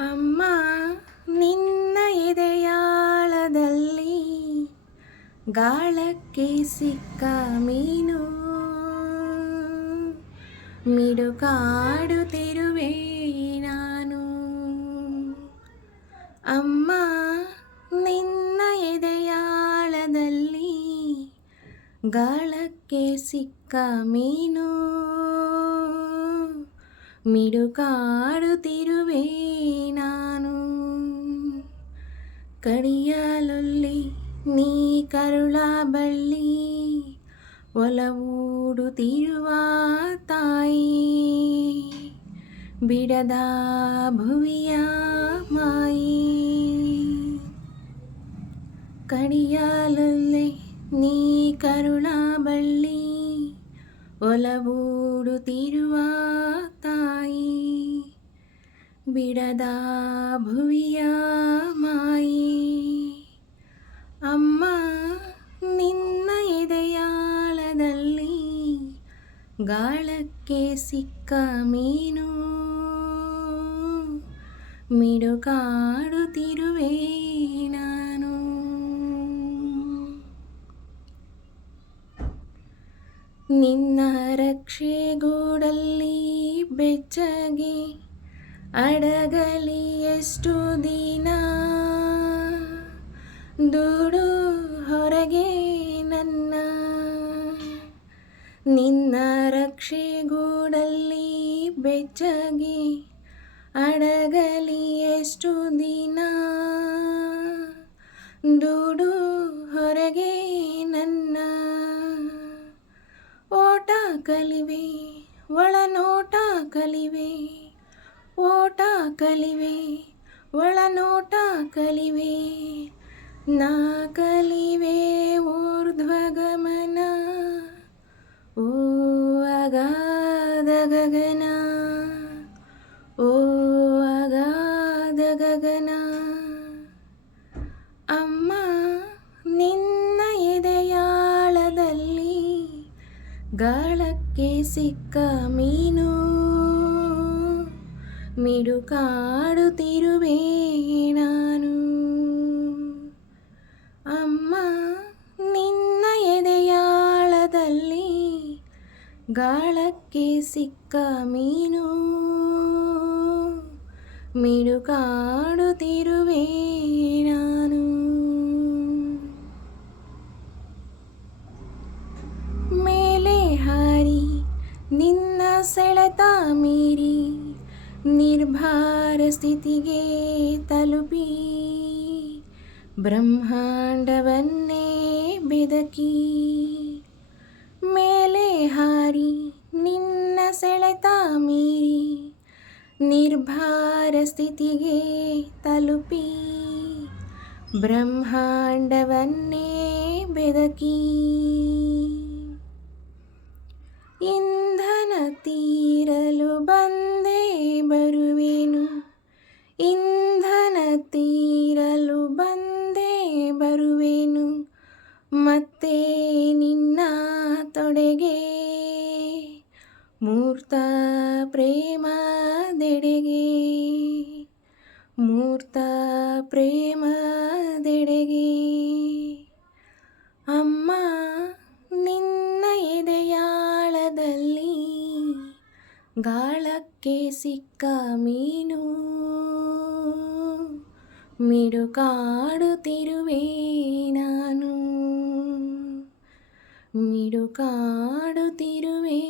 ಅಮ್ಮ ನಿನ್ನ ಎದೆಯಾಳದಲ್ಲಿ ಗಾಳಕ್ಕೆ ಸಿಕ್ಕ ಮೀನು ಮಿಡುಕಾಡುತ್ತಿರುವೆ ನಾನು. ಅಮ್ಮ ನಿನ್ನ ಎದೆಯಾಳದಲ್ಲಿ ಗಾಳಕ್ಕೆ ಸಿಕ್ಕ ಮೀನು ಮಿಡುಕಾಡುತ್ತಿರುವೆ ನಾನು. ಕಡಿಯಲೊಲ್ಲಿ ನೀ ಕರುಳ ಬಳ್ಳಿ ಒಲವೂಡುತ್ತಿರುವ ತಾಯಿ, ಬಿಡದ ಭುವಿಯ ಮಾಯಿ. ಕಡಿಯಲೊಲ್ಲೆ ನೀ ಕರುಳ ಬಳ್ಳಿ ಒಲವೂಡುತ್ತಿರುವ ತಾಯಿ, ಬಿಡದ ಭುವಿಯ ಮಾಯಿ. ಅಮ್ಮ ನಿನ್ನ ಎದೆಯಾಳದಲ್ಲಿ ಗಾಳಕ್ಕೆ ಸಿಕ್ಕ ಮೀನು ಮಿಡುಕಾಡುತ್ತಿರುವೆ ನಾನು. ನಿನ್ನ ರಕ್ಷೆಗೂಡಲ್ಲಿ ಬೆಚ್ಚಗೆ ಅಡಗಲಿ ಎಷ್ಟು ದಿನ, ದೂಡು ಹೊರಗೆ ನನ್ನ. ನಿನ್ನ ರಕ್ಷೆಗೂಡಲ್ಲಿ ಬೆಚ್ಚಗೆ ಅಡಗಲಿ ಎಷ್ಟು ದಿನ, ದೂಡು ಹೊರಗೆ ನನ್ನ. ಓಟ ಕಲಿವೆ ಒಳನೋಟ ಕಲಿವೆ, ಓಟ ಕಲಿವೆ ಒಳನೋಟ ಕಲಿವೆ. ನಾ ಕಲಿವೆ ಊರ್ಧ್ವಗಮನ, ಓ ಅಗಾಧ ಗಗನ, ಓ ಅಗಾಧ ಗಗನ. ಅಮ್ಮ ನಿನ್ನ ಎದೆಯಾಳದಲ್ಲಿ ಗಾಳಕ್ಕೆ ಸಿಕ್ಕ ಮೀನು ಮಿಡುಕಾಡುತ್ತಿರುವೆ ನಾನು. ಅಮ್ಮ ನಿನ್ನ ಎದೆಯಾಳದಲ್ಲಿ ಗಾಳಕ್ಕೆ ಸಿಕ್ಕ ಮೀನು ಮಿಡುಕಾಡುತ್ತಿರುವೆ ನಾನು. ಮೇಲೆ ಹಾರಿ ನಿನ್ನ ಸೆಳೆತ ಮೀರಿ ನಿರ್ಭಾರ ಸ್ಥಿತಿಗೆ ತಲುಪಿ, ಬ್ರಹ್ಮಾಂಡವನ್ನೇ ಬೆದಕಿ. ಮೇಲೆ ಹಾರಿ ನಿನ್ನ ಸೆಳೆತ ಮೀರಿ ನಿರ್ಭಾರ ಸ್ಥಿತಿಗೆ ತಲುಪಿ, ಬ್ರಹ್ಮಾಂಡವನ್ನೇ ಬೆದಕಿ. ಇಂಧನ ತೀರಲು ಬಂದೇ ಬರುವೆನು, ಇಂಧನ ತೀರಲು ಬಂದೇ ಬರುವೆನು. ಮತ್ತೆ ನಿನ್ನ ತೊಡೆಗೆ ಮೂರ್ತ ಪ್ರೇಮದೆಡೆಗೆ, ಮೂರ್ತ ಪ್ರೇಮದೆಡೆಗೆ. ಅಮ್ಮ ನಿನ್ನ ಎದೆಯಾಳದಲ್ಲಿ ಗಾಳಕ್ಕೆ ಸಿಕ್ಕ ಮೀನು ಮಿಡುಕಾಡುತ್ತಿರುವೆ ನಾನು, ಮಿಡುಕಾಡುತ್ತಿರುವೆ.